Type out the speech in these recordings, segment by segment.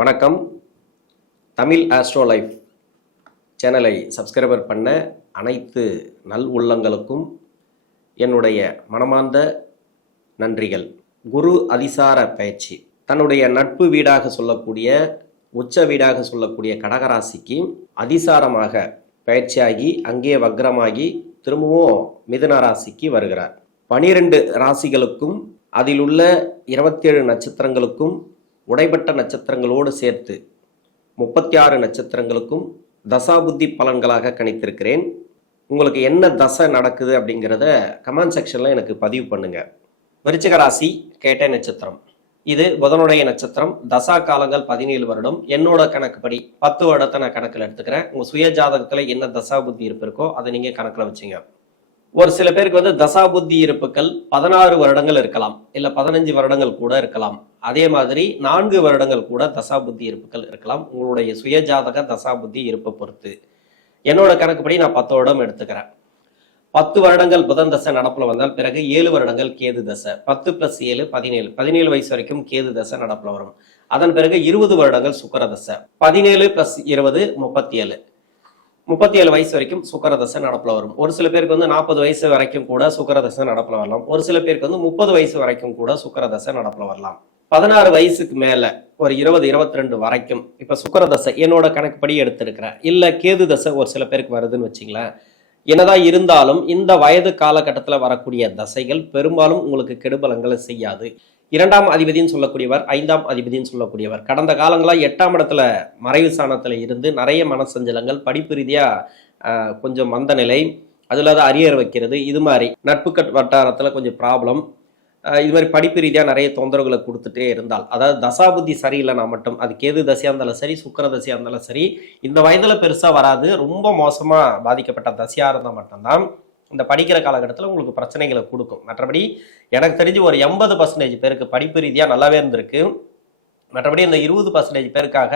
வணக்கம். Tamil astro life சேனலை subscriber பண்ண அனைத்து நல் உள்ளங்களுக்கும் என்னுடைய மனமார்ந்த நன்றிகள். குரு அதிசார பயிற்சி தன்னுடைய நட்பு வீடாக சொல்லக்கூடிய உச்ச வீடாக சொல்லக்கூடிய கடகராசிக்கு அதிசாரமாக பயிற்சியாகி அங்கே வக்ரமாகி திரும்பவும் மிதுன ராசிக்கு வருகிறார். 12 ராசிகளுக்கும் அதில் உள்ள 27 நட்சத்திரங்களுக்கும் உடைப்பட்ட நட்சத்திரங்களோடு சேர்த்து 36 நட்சத்திரங்களுக்கும் தசாபுத்தி பலன்களாக கணித்திருக்கிறேன். உங்களுக்கு என்ன தசை நடக்குது அப்படிங்கிறத கமெண்ட் செக்ஷனில் எனக்கு பதிவு பண்ணுங்க. விருச்சிக ராசி கேட்டை நட்சத்திரம், இது புதனுடைய நட்சத்திரம். தசா காலங்கள் 17 வருடம். என்னோட கணக்குப்படி 10 வருடத்தை நான் கணக்கில் எடுத்துக்கிறேன். உங்கள் சுய ஜாதகத்தில் என்ன தசா புத்தி இருப்பு இருக்கோ அதை நீங்கள் கணக்கில் வச்சுங்க. ஒரு சில பேருக்கு வந்து தசாபுத்தி இருப்புகள் 16 வருடங்கள் இருக்கலாம், இல்லை 15 வருடங்கள் கூட இருக்கலாம். அதே மாதிரி 4 வருடங்கள் கூட தசாபுத்தி இருப்புகள் இருக்கலாம். உங்களுடைய சுயஜாதக தசாபுத்தி இருப்பை பொறுத்து என்னோட கணக்குப்படி நான் 10 வருடம் எடுத்துக்கிறேன். 10 வருடங்கள் புதன் தசை நடப்புல வந்தால் பிறகு 7 வருடங்கள் கேது தசை. 10 + 7 17. 17 வயசு வரைக்கும் கேது தசை நடப்புல வரும். அதன் பிறகு 20 வருடங்கள் சுக்கிர தசை. 17 + 20 37. 37 வயசு வரைக்கும் சுக்கிரதசை நடப்புல வரும். ஒரு சில பேருக்கு வந்து 40 வயசு வரைக்கும் கூட சுக்கிரதசை நடப்புல வரலாம். ஒரு சில பேருக்கு வந்து 30 வயசு வரைக்கும் கூட சுக்கிரதசை நடப்புல வரலாம். 16 வயசுக்கு மேல ஒரு 20-22 வரைக்கும் இப்ப சுக்கிரதசை என்னோட கணக்குப்படி எடுத்திருக்கிறேன். இல்ல கேது தசை ஒரு சில பேருக்கு வருதுன்னு வச்சுங்களேன். என்னதான் இருந்தாலும் இந்த வயது காலகட்டத்தில் வரக்கூடிய தசைகள் பெரும்பாலும் உங்களுக்கு கெடுபலங்களை செய்யாது. 2ஆம் அதிபதினு சொல்லக்கூடியவர், 5ஆம் அதிபதினு சொல்லக்கூடியவர் கடந்த காலங்களாக 8ஆம் இடத்துல மறைவு சாணத்தில் இருந்து நிறைய மனசஞ்சலங்கள், படிப்பு ரீதியாக கொஞ்சம் மந்த நிலை, அது இல்லாத அரியர் வைக்கிறது, இது மாதிரி நட்பு வட்டாரத்தில் கொஞ்சம் ப்ராப்ளம், இது மாதிரி படிப்பு ரீதியாக நிறைய தொந்தரவுகளை கொடுத்துட்டே இருந்தால், அதாவது தசாபுத்தி சரியில்லைனா மட்டும், அது கேது தசையாக இருந்தாலும் சரி சுக்கிர தசையாக இருந்தாலும் சரி, இந்த வயதில் பெருசாக வராது. ரொம்ப மோசமாக பாதிக்கப்பட்ட தசையாக இருந்தால் மட்டும்தான் இந்த படிக்கிற காலகட்டத்தில் உங்களுக்கு பிரச்சனைகளை கொடுக்கும். மற்றபடி எனக்கு தெரிஞ்சு ஒரு 80% பேருக்கு படிப்பு ரீதியாக நல்லாவே இருந்திருக்கு. மற்றபடி இந்த 20% பேருக்காக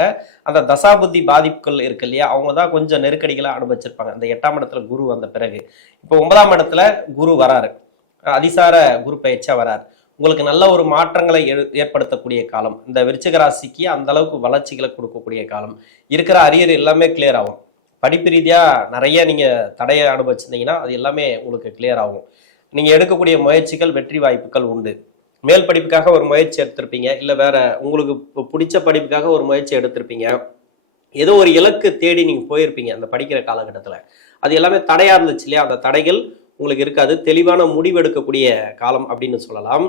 அந்த தசாபுத்தி பாதிப்புகள் இருக்கு இல்லையா, அவங்க தான் கொஞ்சம் நெருக்கடிகளை அனுபவிச்சிருப்பாங்க. இந்த 8ஆம் இடத்துல குரு வந்த பிறகு இப்போ 9ஆம் இடத்துல குரு வராரு, அதிசார குரு பயிற்சியா வரார். உங்களுக்கு நல்ல ஒரு மாற்றங்களை ஏற்படுத்தக்கூடிய காலம். இந்த விருச்சிக ராசிக்கு அந்த அளவுக்கு வளர்ச்சிகளை கொடுக்கக்கூடிய காலம். இருக்கிற அரியர் எல்லாமே கிளியர் ஆகும். படிப்பு ரீதியாக நிறைய நீங்கள் தடையை அனுபவிச்சிருந்தீங்கன்னா அது எல்லாமே உங்களுக்கு கிளியர் ஆகும். நீங்கள் எடுக்கக்கூடிய முயற்சிகள் வெற்றி வாய்ப்புகள் உண்டு. மேல் படிப்புக்காக ஒரு முயற்சி எடுத்திருப்பீங்க, இல்லை வேற உங்களுக்கு பிடிச்ச படிப்புக்காக ஒரு முயற்சி எடுத்திருப்பீங்க, ஏதோ ஒரு இலக்கு தேடி நீங்கள் போயிருப்பீங்க அந்த படிக்கிற காலகட்டத்தில். அது எல்லாமே தடையாக இருந்துச்சு இல்லையா, அந்த தடைகள் உங்களுக்கு இருக்காது. தெளிவான முடிவெடுக்கக்கூடிய காலம் அப்படின்னு சொல்லலாம்.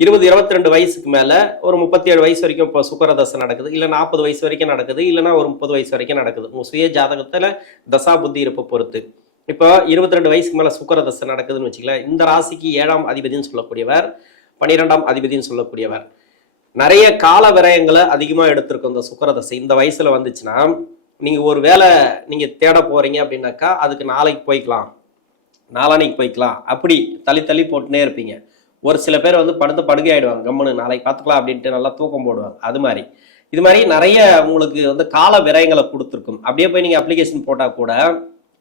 20-22 வயசுக்கு மேலே ஒரு 37 வயசு வரைக்கும் இப்போ சுக்கிரதசை நடக்குது, இல்லை 40 வயசு வரைக்கும் நடக்குது, இல்லைனா ஒரு 30 வயசு வரைக்கும் நடக்குது. உங்கள் சுய ஜாதகத்தில் தசா புத்தி இருப்பை பொறுத்து. இப்போ 22 வயசுக்கு மேலே சுக்கிரதசை நடக்குதுன்னு வச்சுக்கல, இந்த ராசிக்கு 7ஆம் அதிபதினு சொல்லக்கூடியவர், 12ஆம் அதிபதினு சொல்லக்கூடியவர், நிறைய கால விரயங்களை அதிகமாக எடுத்திருக்கும். இந்த சுக்கிரதசை இந்த வயசில் வந்துச்சுன்னா, நீங்கள் ஒரு வேலை நீங்கள் தேட போகிறீங்க அப்படின்னாக்கா அதுக்கு நாளைக்கு போய்க்கலாம், நாளானைக்கு போய்க்கலாம், அப்படி தள்ளி போட்டுனே இருப்பீங்க. ஒரு சில பேர் வந்து படுகை ஆயிடுவாங்க, கம்முன்னு நாளைக்கு பார்த்துக்கலாம் அப்படின்ட்டு நல்லா தூக்கம் போடுவாங்க. அது மாதிரி இது மாதிரி நிறைய உங்களுக்கு வந்து கால விரயங்களை கொடுத்துருக்கும். அப்படியே போய் நீங்கள் அப்ளிகேஷன் போட்டால் கூட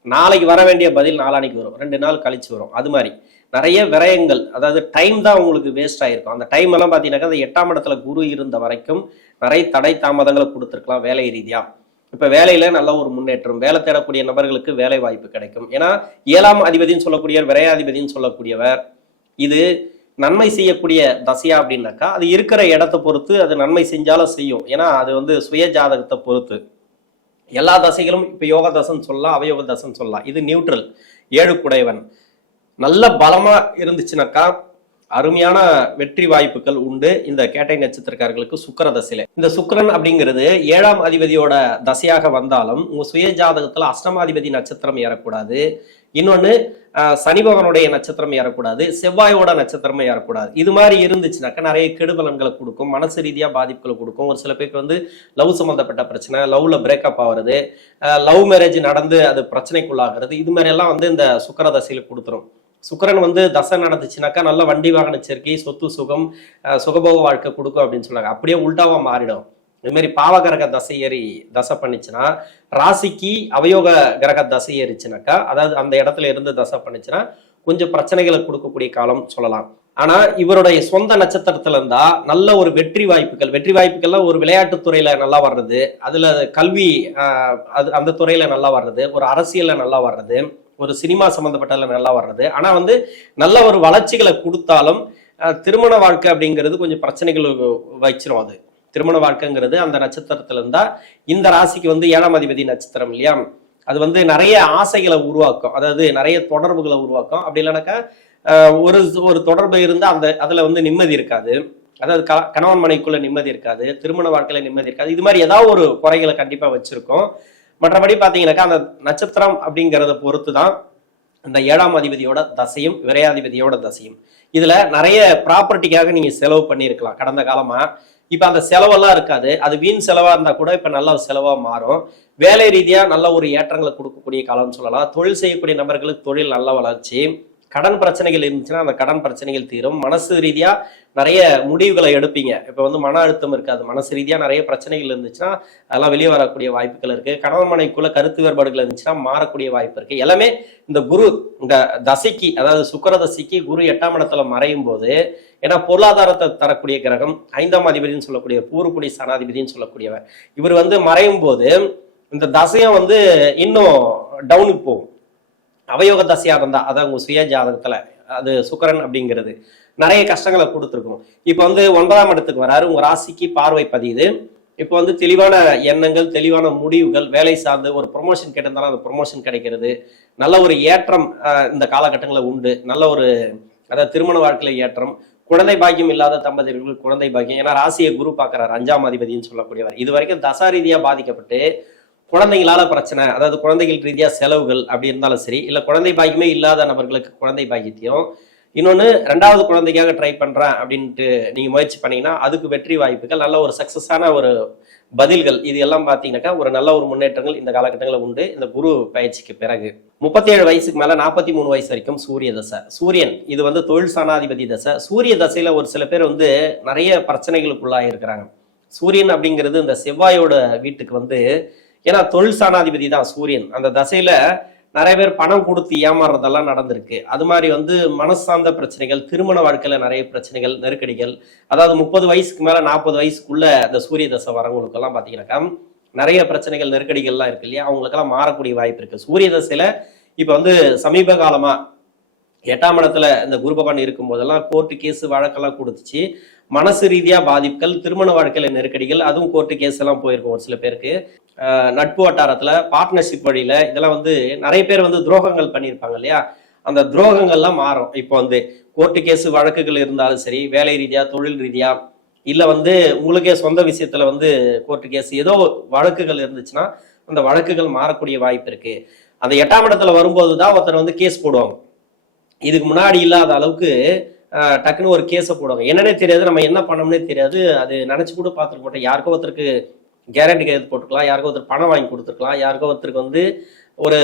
நாளைக்கு வர வேண்டிய பதில் நாளானைக்கு வரும், 2 நாள் கழிச்சு வரும். அது மாதிரி நிறைய விரயங்கள், அதாவது டைம் தான் உங்களுக்கு வேஸ்ட் ஆகிருக்கும். அந்த டைம் எல்லாம் பார்த்தீங்கன்னாக்கா அந்த 8ஆம் இடத்துல குரு இருந்த வரைக்கும் நிறைய தடை தாமதங்களை கொடுத்துருக்கலாம் வேலை ரீதியாக. இப்போ வேலையில நல்ல ஒரு முன்னேற்றம், வேலை தேடக்கூடிய நபர்களுக்கு வேலை வாய்ப்பு கிடைக்கும். ஏன்னா 7ஆம் அதிபதினு சொல்லக்கூடியவர், விரையாதிபதினு சொல்லக்கூடியவர், இது நன்மை செய்யக்கூடிய தசையா அப்படின்னாக்கா அது இருக்கிற இடத்தை பொறுத்து அது நன்மை செஞ்சாலும் செய்யும். ஏன்னா அது வந்து சுய ஜாதகத்தை பொறுத்து. எல்லா தசைகளும் இப்போ யோக தசைன்னு சொல்லலாம், அவயோக தசைன்னு சொல்லலாம். இது நியூட்ரல், 7 குடையவன் நல்ல பலமா இருந்துச்சுனாக்கா அருமையான வெற்றி வாய்ப்புகள் உண்டு. இந்த கேட்டை நட்சத்திரக்காரர்களுக்கு சுக்கிர தசையில இந்த சுக்கிரன் அப்படிங்கிறது 7ஆம் அதிபதியோட தசையாக வந்தாலும் உங்க சுய ஜாதகத்துல அஷ்டமாதிபதி நட்சத்திரம் ஏறக்கூடாது, இன்னொன்னு சனி பகவானுடைய நட்சத்திரம் ஏறக்கூடாது, செவ்வாயோட நட்சத்திரமே ஏறக்கூடாது. இது மாதிரி இருந்துச்சுனாக்கா நிறைய கெடுபலன்களை கொடுக்கும், மனசு ரீதியா பாதிப்புகளை கொடுக்கும். ஒரு சில பேருக்கு வந்து லவ் சம்பந்தப்பட்ட பிரச்சனை, லவ்ல பிரேக்கப் ஆகுறது, லவ் மேரேஜ் நடந்து அது பிரச்சனைக்குள்ளாகிறது, இது மாதிரி எல்லாம் வந்து இந்த சுக்கிர தசையில கொடுத்துரும். சுக்கிரன் வந்து தசை நடந்துச்சுனாக்கா நல்ல வண்டி வாகன சேர்க்கை, சொத்து சுகம், சுகபோக வாழ்க்கை கொடுக்கும் அப்படின்னு சொன்னாங்க. அப்படியே உல்டாவா மாறிடும். இது மாதிரி பாவ கிரக தசை ஏறி தசை பண்ணிச்சுன்னா, ராசிக்கு அவயோக கிரக தசை ஏறிச்சுனாக்கா, அதாவது அந்த இடத்துல இருந்து தசை பண்ணிச்சுன்னா கொஞ்சம் பிரச்சனைகளை கொடுக்கக்கூடிய காலம் சொல்லலாம். ஆனா இவருடைய சொந்த நட்சத்திரத்துல இருந்தா நல்ல ஒரு வெற்றி வாய்ப்புகள்லாம் ஒரு விளையாட்டுத்துறையில நல்லா வர்றது, அதுல கல்வி அந்த துறையில நல்லா வர்றது, ஒரு அரசியல்ல நல்லா வர்றது, ஒரு சினிமா சம்பந்தப்பட்டதுல நல்லா வர்றது. ஆனா வந்து நல்ல ஒரு வளர்ச்சிகளை கொடுத்தாலும் திருமண வாழ்க்கை அப்படிங்கிறது கொஞ்சம் பிரச்சனைகள் வச்சிரும். அது திருமண வாழ்க்கைங்கிறது அந்த நட்சத்திரத்துல இருந்தா, இந்த ராசிக்கு வந்து 7ஆம் அதிபதி நட்சத்திரம் இல்லையா, அது வந்து நிறைய ஆசைகளை உருவாக்கும், அதாவது நிறைய தொடர்புகளை உருவாக்கும். அப்படி இல்லைனாக்கா ஒரு ஒரு தொடர்பு இருந்தா அதுல வந்து நிம்மதி இருக்காது, அதாவது கணவன் மனைவிக்குள்ள நிம்மதி இருக்காது, திருமண வாழ்க்கையில நிம்மதி இருக்காது. இது மாதிரி ஏதாவது ஒரு குறைகளை கண்டிப்பா வச்சிருக்கோம். மற்றபடி பாத்தீங்கன்னாக்கா அந்த நட்சத்திரம் அப்படிங்கிறத பொறுத்துதான் இந்த 7ஆம் அதிபதியோட தசையும் விரையாதிபதியோட தசையும். இதுல நிறைய ப்ராப்பர்ட்டிக்காக நீங்க செலவு பண்ணியிருக்கலாம் கடந்த காலமா. இப்ப அந்த செலவெல்லாம் இருக்காது, அது வீண் செலவா இருந்தா கூட இப்ப நல்ல செலவா மாறும். வேலை ரீதியா நல்ல ஒரு ஏற்றங்களை கொடுக்கக்கூடிய காலம்னு சொல்லலாம். தொழில் செய்யக்கூடிய நபர்களுக்கு தொழில் நல்ல வளர்ச்சி. கடன் பிரச்சனைகள் இருந்துச்சுன்னா அந்த கடன் பிரச்சனைகள் தீரும். மனசு ரீதியா நிறைய முடிவுகளை எடுப்பீங்க. இப்ப வந்து மன அழுத்தம் இருக்காது, மனசு ரீதியா நிறைய பிரச்சனைகள் இருந்துச்சுன்னா அதெல்லாம் வெளியே வரக்கூடிய வாய்ப்புகள் இருக்கு. கணவன் மனைவிக்குள்ள கருத்து வேறுபாடுகள் இருந்துச்சுன்னா மாறக்கூடிய வாய்ப்பு இருக்கு. எல்லாமே இந்த குரு இந்த தசைக்கு, அதாவது சுக்கிர தசைக்கு குரு 8ஆம் இடத்துல மறையும் போது, ஏன்னா பொருளாதாரத்தை தரக்கூடிய கிரகம் 5ஆம் அதிபதினு சொல்லக்கூடிய பூர்வக்குடி ஸ்தானாதிபதினு சொல்லக்கூடியவர், இவர் வந்து மறையும் போது இந்த தசையும் வந்து இன்னும் டவுனுக்கு போகும். அவயோக தசையா இருந்தா, அதான் உங்க சுய ஜாதகத்துல அது சுக்கிரன் அப்படிங்கிறது நிறைய கஷ்டங்களை கொடுத்துருக்கும். இப்ப வந்து 9ஆம் இடத்துக்கு வராரு, உங்க ராசிக்கு பார்வை பதியுது. இப்போ வந்து தெளிவான எண்ணங்கள், தெளிவான முடிவுகள், வேலை சார்ந்து ஒரு ப்ரொமோஷன் கேட்டிருந்தாலும் அந்த ப்ரொமோஷன் கிடைக்கிறது, நல்ல ஒரு ஏற்றம் இந்த காலகட்டங்களில் உண்டு. நல்ல ஒரு அதாவது திருமண வாழ்க்கையில ஏற்றம், குழந்தை பாக்கியம் இல்லாத தம்பதியர்கள் குழந்தை பாக்கியம். ஏன்னா ராசியை குரு பார்க்கிறார், 5ஆம் அதிபதினு சொல்லக்கூடியவர். இது வரைக்கும் தசா ரீதியா பாதிக்கப்பட்டு குழந்தைங்களால பிரச்சனை, அதாவது குழந்தைகள் ரீதியா செலவுகள் அப்படி இருந்தாலும் சரி, இல்ல குழந்தை பாக்கியமே இல்லாத நபர்களுக்கு குழந்தை பாக்கியத்தையும், இன்னொன்னு 2வது குழந்தைக்காக ட்ரை பண்றேன் அப்படின்ட்டு நீங்க முயற்சி பண்ணீங்கன்னா அதுக்கு வெற்றி வாய்ப்புகள், நல்ல ஒரு சக்சஸான ஒரு பதில்கள், இது எல்லாம் பாத்தீங்கன்னாக்கா ஒரு நல்ல ஒரு முன்னேற்றங்கள் இந்த காலகட்டங்களில் உண்டு. இந்த குரு பயிற்சிக்கு பிறகு 37 வயசுக்கு மேல 43 வயசு வரைக்கும் சூரிய தசை. சூரியன் இது வந்து தொழில் சாணாதிபதி தசை. சூரிய தசையில ஒரு சில பேர் வந்து நிறைய பிரச்சனைகளுக்குள்ளாக இருக்கிறாங்க. சூரியன் அப்படிங்கிறது இந்த செவ்வாயோட வீட்டுக்கு வந்து, ஏன்னா தொழில் சாணாதிபதி தான் சூரியன். அந்த தசையில நிறைய பேர் பணம் கொடுத்து ஏமாறுறதெல்லாம் நடந்திருக்கு. அது மாதிரி வந்து மனசார்ந்த பிரச்சனைகள், திருமண வாழ்க்கையில நிறைய பிரச்சனைகள், நெருக்கடிகள், அதாவது 30 வயசுக்கு மேல 40 வயசுக்குள்ள இந்த சூரிய தசை வரவங்களுக்கெல்லாம் பாத்தீங்கன்னாக்கா நிறைய பிரச்சனைகள், நெருக்கடிகள்லாம் இருக்கு இல்லையா, அவங்களுக்கெல்லாம் மாறக்கூடிய வாய்ப்பு இருக்கு. சூரிய தசையில இப்ப வந்து சமீப காலமா 8ஆம் இடத்துல இந்த குரு பகவான் இருக்கும் போதெல்லாம் கோர்ட்டு கேஸ் வழக்கெல்லாம் கொடுத்துச்சு. மனசு ரீதியா பாதிப்புகள், திருமண வாழ்க்கையில நெருக்கடிகள், அதுவும் கோர்ட்டு கேஸ் எல்லாம் போயிருக்கும் ஒரு சில பேருக்கு. நட்பு வட்டாரத்துல பார்ட்னர்ஷிப் வழியில இதெல்லாம் வந்து நிறைய பேர் வந்து துரோகங்கள் பண்ணியிருப்பாங்க இல்லையா, அந்த துரோகங்கள்லாம் மாறும். இப்போ வந்து கோர்ட்டு கேஸ் வழக்குகள் இருந்தாலும் சரி, வேலை ரீதியா, தொழில் ரீதியா, இல்ல வந்து உங்களுக்கே சொந்த விஷயத்துல வந்து கோர்ட்டு கேஸ் ஏதோ வழக்குகள் இருந்துச்சுன்னா அந்த வழக்குகள் மாறக்கூடிய வாய்ப்பு இருக்கு. அந்த 8ஆம் இடத்துல வரும்போதுதான் ஒருத்தர் வந்து கேஸ் போடுவாங்க. இதுக்கு முன்னாடி இல்லாத அளவுக்கு டக்குன்னு ஒரு கேஸை போடுவாங்க. என்னன்னே தெரியாது, நம்ம என்ன பண்ணோம்னே தெரியாது. அது நினைச்சு கூட பார்த்துட்டு போட்டேன். யாருக்கோ ஒருத்தருக்கு கேரண்டி கைது போட்டுக்கலாம், யாருக்கோ ஒருத்தர் பணம் வாங்கி கொடுத்துருக்கலாம், யாருக்கோ ஒருத்தருக்கு வந்து ஒரு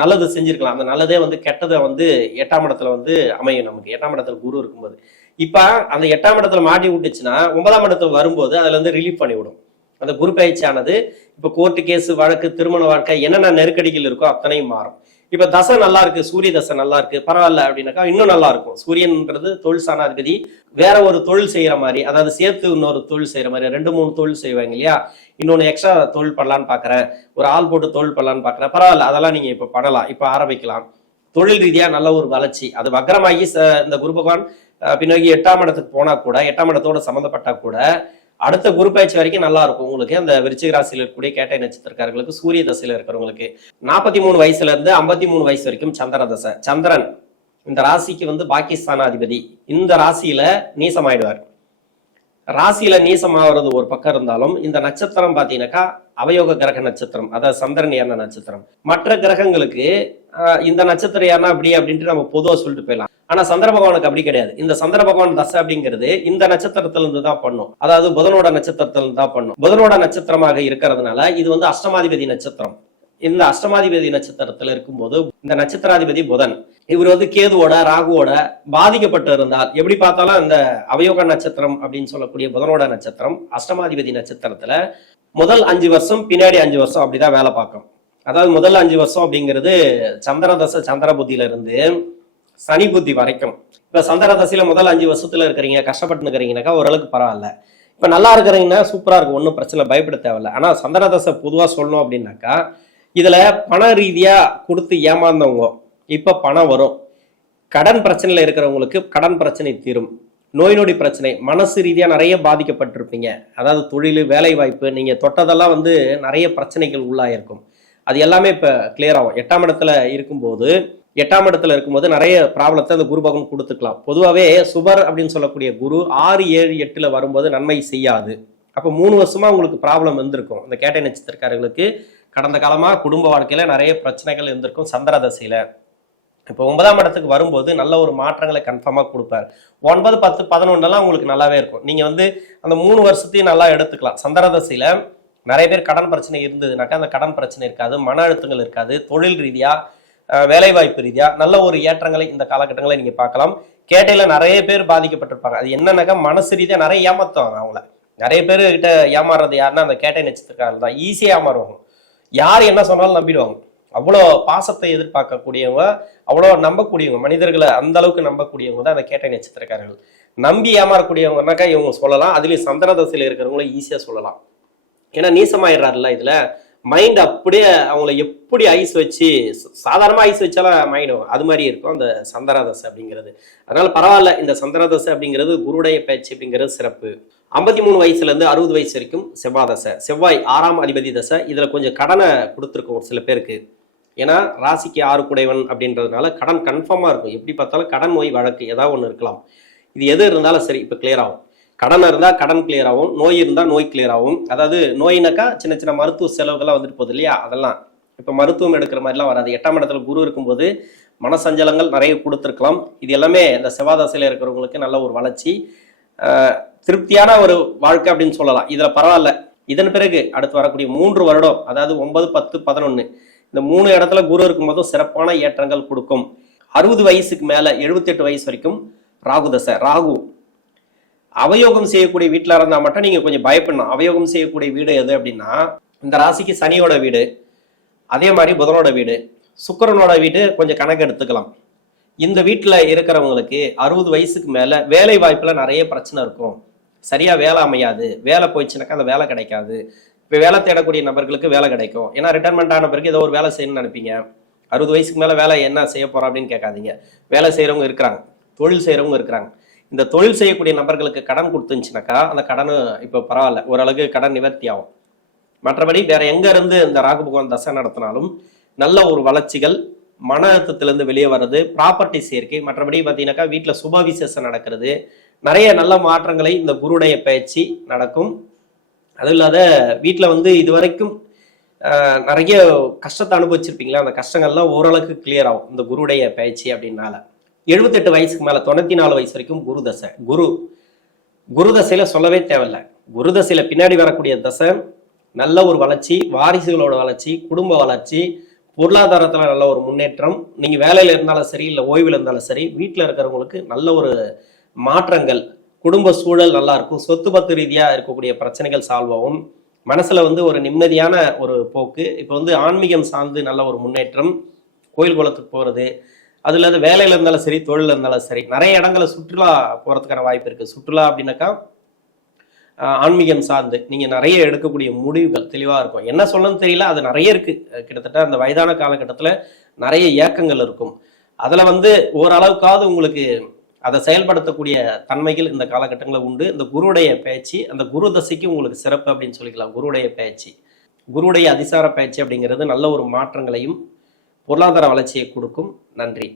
நல்லது செஞ்சிருக்கலாம். அந்த நல்லதே வந்து கெட்டதை வந்து 8ஆம் இடத்துல வந்து அமையும். நமக்கு 8ஆம் இடத்துல குரு இருக்கும்போது இப்ப அந்த 8ஆம் இடத்துல மாட்டி விட்டுச்சுன்னா 9ஆம் இடத்துல வரும்போது அதுல இருந்து ரிலீஃப் பண்ணி விடும். அந்த குரு பயிற்சியானது இப்ப கோர்ட்டு கேஸ் வழக்கு, திருமண வாழ்க்கை, என்னென்ன நெருக்கடிகள் இருக்கோ அத்தனையும் மாறும். இப்ப தசை நல்லா இருக்கு, சூரிய தசை நல்லா இருக்கு, பரவாயில்ல அப்படின்னாக்கா இன்னும் நல்லா இருக்கும். சூரியன்ன்றது தொழில் சாணாதிபதி, வேற ஒரு தொழில் செய்யற மாதிரி, அதாவது சேர்த்து இன்னொரு தொழில் செய்யற மாதிரி 2-3 தொழில் செய்வாங்க இல்லையா, இன்னொன்னு எக்ஸ்ட்ரா தொழில் பண்ணலான்னு பாக்குறேன், ஒரு ஆள் போட்டு தொழில் பண்ணலான்னு பாக்குறேன், பரவாயில்ல அதெல்லாம் நீங்க இப்ப பண்ணலாம், இப்ப ஆரம்பிக்கலாம். தொழில் ரீதியா நல்ல ஒரு வளர்ச்சி. அது வக்ரமாகி இந்த குரு பகவான் பின்னாடி 8ஆம் இடத்துக்கு போனா கூட, 8ஆம் இடத்தோட சம்மந்தப்பட்டா கூட அடுத்த குரு பயிற்சி வரைக்கும் நல்லா இருக்கும் உங்களுக்கு. அந்த விருச்சிக ராசியில் இருக்கக்கூடிய கேட்டை நட்சத்திரக்காரர்களுக்கு, சூரிய தசையில இருக்கிறவங்களுக்கு 43 வயசுல இருந்து 53 வயசு வரைக்கும் சந்திர தசை. சந்திரன் இந்த ராசிக்கு வந்து பாகிஸ்தானாதிபதி, இந்த ராசியில நீசமாயிடுவார். ராசியில நீசமாகிறது ஒரு பக்கம் இருந்தாலும் இந்த நட்சத்திரம் பாத்தீங்கன்னாக்கா அவயோக கிரக நட்சத்திரம், அதாவது சந்திரன் ஏறின நட்சத்திரம். மற்ற கிரகங்களுக்கு இந்த நட்சத்திரம் ஏறினா அப்படி அப்படின்ட்டு நம்ம பொதுவா சொல்லிட்டு போயிடலாம். ஆனா சந்திர பகவானுக்கு அப்படி கிடையாது. இந்த சந்திர பகவான் தசை அப்படிங்கிறது இந்த நட்சத்திரத்துல இருந்து தான் பண்ணும், அதாவது புதனோட நட்சத்திரத்துல இருந்து தான் பண்ணும். புதனோட நட்சத்திரமாக இருக்கிறதுனால இது வந்து அஷ்டமாதிபதி நட்சத்திரம். இந்த அஷ்டமாதிபதி நட்சத்திரத்துல இருக்கும்போது இந்த நட்சத்திராதிபதி புதன், இவர் வந்து கேதுவோட ராகுவோட பாதிக்கப்பட்டு இருந்தால், எப்படி பார்த்தாலும் இந்த அவயோக நட்சத்திரம் அப்படின்னு சொல்லக்கூடிய புதனோட நட்சத்திரம் அஷ்டமாதிபதி நட்சத்திரத்துல முதல் 5 வருஷம் பின்னாடி 5 வருஷம் அப்படிதான் வேலை பார்க்கும். அதாவது முதல் 5 வருஷம் அப்படிங்கிறது சந்திர தசை, சந்திர புத்தியில இருந்து சனி புத்தி வரைக்கும். இப்ப சந்திர தசையில முதல் 5 வருஷத்துல இருக்கிறீங்க, கஷ்டப்பட்டு இருக்கிறீங்கன்னாக்கா ஓரளவுக்கு பரவாயில்ல. இப்ப நல்லா இருக்கிறீங்கன்னா சூப்பரா இருக்கும், ஒன்றும் பிரச்சனை, பயப்பட தேவையில்ல. ஆனா சந்திர தசை பொதுவா சொல்லணும் அப்படின்னாக்கா இதுல பண ரீதியா கொடுத்து ஏமாந்தவங்க இப்ப பணம் வரும். கடன் பிரச்சனையில இருக்கிறவங்களுக்கு கடன் பிரச்சனை தீரும். நோய் நொடி பிரச்சனை, மனசு ரீதியா நிறைய பாதிக்கப்பட்டிருப்பீங்க. அதாவது தொழில், வேலை வாய்ப்பு, நீங்க தொட்டதெல்லாம் நிறைய பிரச்சனைகள் உள்ளாயிருக்கும். அது எல்லாமே இப்ப கிளியர் ஆகும். 8ஆம் இடத்துல இருக்கும்போது நிறைய ப்ராப்ளத்தை அந்த குரு பகவான் கொடுத்துக்கலாம். பொதுவாகவே சுபர் அப்படின்னு சொல்லக்கூடிய குரு 6, 7, 8ல வரும்போது நன்மை செய்யாது. அப்போ 3 வருஷமா உங்களுக்கு ப்ராப்ளம் இருந்திருக்கும். இந்த கேட்டை நட்சத்திரக்காரர்களுக்கு கடந்த காலமா குடும்ப வாழ்க்கையில நிறைய பிரச்சனைகள் இருந்திருக்கும் சந்திர தசையில. இப்போ 9ஆம் இடத்துக்கு வரும்போது நல்ல ஒரு மாற்றங்களை கன்ஃபார்மாக கொடுப்பார். 9, 10, 11 உங்களுக்கு நல்லாவே இருக்கும். நீங்க அந்த 3 வருஷத்தையும் நல்லா எடுத்துக்கலாம். சந்திர தசையில நிறைய பேர் கடன் பிரச்சனை இருந்ததுனாக்கா அந்த கடன் பிரச்சனை இருக்காது, மன அழுத்தங்கள் இருக்காது. தொழில் ரீதியா, வேலைவாய்ப்பு ரீதியா நல்ல ஒரு ஏற்றங்களை இந்த காலகட்டங்களை நீங்க பார்க்கலாம். கேட்டையில நிறைய பேர் பாதிக்கப்பட்டிருப்பாங்க. அது என்னன்னாக்கா மனசு ரீதியா நிறைய ஏமாத்துவாங்க அவங்கள. நிறைய பேர் கிட்ட ஏமாறுறது யாருன்னா அந்த கேட்டை நட்சத்திரக்காரர்கள் தான். ஈஸியா ஏமாறுவாங்க. யார் என்ன சொன்னாலும் நம்பிடுவாங்க. அவ்வளோ பாசத்தை எதிர்பார்க்கக்கூடியவங்க, அவ்வளோ நம்பக்கூடியவங்க, மனிதர்களை அந்த அளவுக்கு நம்பக்கூடியவங்க தான் அந்த கேட்டை நட்சத்திரக்காரர்கள். நம்பி ஏமாறக்கூடியவங்கனாக்கா இவங்க சொல்லலாம். அதுலேயும் சந்திர தசையில் இருக்கிறவங்களும் ஈஸியாக சொல்லலாம். ஏன்னா நீசமாயிடுறாருல்ல இதுல, மைண்ட் அப்படியே அவங்கள எப்படி ஐஸ் வச்சு, சாதாரணமா ஐஸ் வச்சாலும் மைண்டும் அது மாதிரி இருக்கும் அந்த சந்திர தசை அப்படிங்கிறது. அதனால பரவாயில்ல, இந்த சந்திர தசை அப்படிங்கிறது குருடைய பேச்சு அப்படிங்கிறது சிறப்பு. 53 வயசுல இருந்து 60 வயசு வரைக்கும் செவ்வாய் தசை. செவ்வாய் 6ஆம் அதிபதி தசை. இதுல கொஞ்சம் கடனை கொடுத்துருக்கும் ஒரு சில பேருக்கு. ஏன்னா ராசிக்கு 6 குடைவன் அப்படின்றதுனால கடன் கன்ஃபார்மா இருக்கும். எப்படி பார்த்தாலும் கடன், நோய், வழக்கு ஏதாவது ஒன்று இருக்கலாம். இது எது இருந்தாலும் சரி இப்போ கிளியர் ஆகும். கடன் இருந்தால் கடன் கிளியர் ஆகும், நோய் இருந்தால் நோய் கிளியர் ஆகும். அதாவது நோயினாக்கா சின்ன சின்ன மருத்துவ செலவுகள்லாம் வந்துட்டு போகுது இல்லையா, அதெல்லாம் இப்போ மருத்துவம் எடுக்கிற மாதிரிலாம் வராது. 8ஆம் இடத்துல குரு இருக்கும்போது மனசஞ்சலங்கள் நிறைய கொடுத்துருக்கலாம். இது எல்லாமே இந்த செவ்வாய் தசையில் இருக்கிறவங்களுக்கு நல்ல ஒரு வளர்ச்சி, திருப்தியான ஒரு வாழ்க்கை அப்படின்னு சொல்லலாம். இதில் பரவாயில்ல. இதன் பிறகு அடுத்து வரக்கூடிய 3 வருடம், அதாவது 9, 10, 11, இந்த 3 இடத்துல குரு இருக்கும்போதும் சிறப்பான ஏற்றங்கள் கொடுக்கும். 60 வயசுக்கு மேலே 78 வயசு வரைக்கும் ராகு தசை. ராகு அவயோகம் செய்யக்கூடிய வீட்டில் இருந்தால் மட்டும் நீங்கள் கொஞ்சம் பயப்படணும். அவயோகம் செய்யக்கூடிய வீடு எது அப்படின்னா இந்த ராசிக்கு சனியோட வீடு, அதே மாதிரி புதனோட வீடு, சுக்கிரனோட வீடு கொஞ்சம் கணக்கு எடுத்துக்கலாம். இந்த வீட்டில் இருக்கிறவங்களுக்கு 60 வயசுக்கு மேலே வேலை வாய்ப்பில் நிறைய பிரச்சனை இருக்கும். சரியா வேலை அமையாது, வேலை போயிடுச்சுனாக்கா அந்த வேலை கிடைக்காது. இப்போ வேலை தேடக்கூடிய நபர்களுக்கு வேலை கிடைக்கும். ஏன்னா ரிட்டைர்மெண்ட் ஆன பிறகு ஏதோ ஒரு வேலை செய்யணும்னு நினைப்பீங்க. 60 வயசுக்கு மேலே வேலை என்ன செய்ய போகிறோம் அப்படின்னு கேட்காதீங்க. வேலை செய்கிறவங்க இருக்கிறாங்க, தொழில் செய்கிறவங்க இருக்கிறாங்க. இந்த தொழில் செய்யக்கூடிய நபர்களுக்கு கடன் கொடுத்துருந்துச்சுனாக்கா அந்த கடன் இப்போ பரவாயில்ல, ஓரளவுக்கு கடன் நிவர்த்தி ஆகும். மற்றபடி வேற எங்க இருந்து இந்த ராகு பகவான் தசை நடத்தினாலும் நல்ல ஒரு வளர்ச்சிகள், மன அழுத்தத்திலிருந்து வெளியே வர்றது, ப்ராப்பர்ட்டி சேர்க்கை, மற்றபடி பார்த்தீங்கன்னாக்கா வீட்டில் சுப விசேஷம் நடக்கிறது, நிறைய நல்ல மாற்றங்களை இந்த குருடைய பயிற்சி நடக்கும். அதுவும் இல்லாத வீட்டில் இது வரைக்கும் நிறைய கஷ்டத்தை அனுபவிச்சிருப்பீங்களா, அந்த கஷ்டங்கள்லாம் ஓரளவுக்கு கிளியர் ஆகும் இந்த குருடைய பயிற்சி அப்படின்னால. 78 வயசுக்கு மேலே 94 வயசு வரைக்கும் குரு தசை. குரு தசையில சொல்லவே தேவையில்லை. குரு தசையில பின்னாடி வரக்கூடிய தசை நல்ல ஒரு வளர்ச்சி, வாரிசுகளோட வளர்ச்சி, குடும்ப வளர்ச்சி, பொருளாதாரத்துல நல்ல ஒரு முன்னேற்றம். நீங்க வேலையில இருந்தாலும் சரி, இல்லை ஓய்வில் இருந்தாலும் சரி, வீட்டில் இருக்கிறவங்களுக்கு நல்ல ஒரு மாற்றங்கள், குடும்ப சூழல் நல்லா இருக்கும். சொத்து பத்து ரீதியா இருக்கக்கூடிய பிரச்சனைகள் சால்வ் ஆகும். மனசுல ஒரு நிம்மதியான ஒரு போக்கு. இப்போ ஆன்மீகம் சார்ந்து நல்ல ஒரு முன்னேற்றம், கோயில் குளத்துக்கு போறது, அது இல்லாத வேலையில இருந்தாலும் சரி, தொழில இருந்தாலும் சரி, நிறைய இடங்களை சுற்றுலா போறதுக்கான வாய்ப்பு இருக்கு. சுற்றுலா அப்படின்னாக்கா ஆன்மீகம் சார்ந்து நீங்க நிறைய எடுக்கக்கூடிய முடிவுகள் தெளிவா இருக்கும். என்ன சொல்லணும்னு தெரியல, அது நிறைய இருக்கு. கிட்டத்தட்ட அந்த வயதான காலகட்டத்துல நிறைய ஏக்கங்கள் இருக்கும். அதுல ஓரளவுக்காவது உங்களுக்கு அதை செயல்படுத்தக்கூடிய தன்மைகள் இந்த காலகட்டங்களில் உண்டு. இந்த குருடைய பயிற்சி, அந்த குரு தசைக்கு உங்களுக்கு சிறப்பு அப்படின்னு சொல்லிக்கலாம். குருடைய பயிற்சி, குருடைய அதிசார பயிற்சி அப்படிங்கிறது நல்ல ஒரு மாற்றங்களையும் பொருளாதார வளர்ச்சியை கொடுக்கும். நன்றி.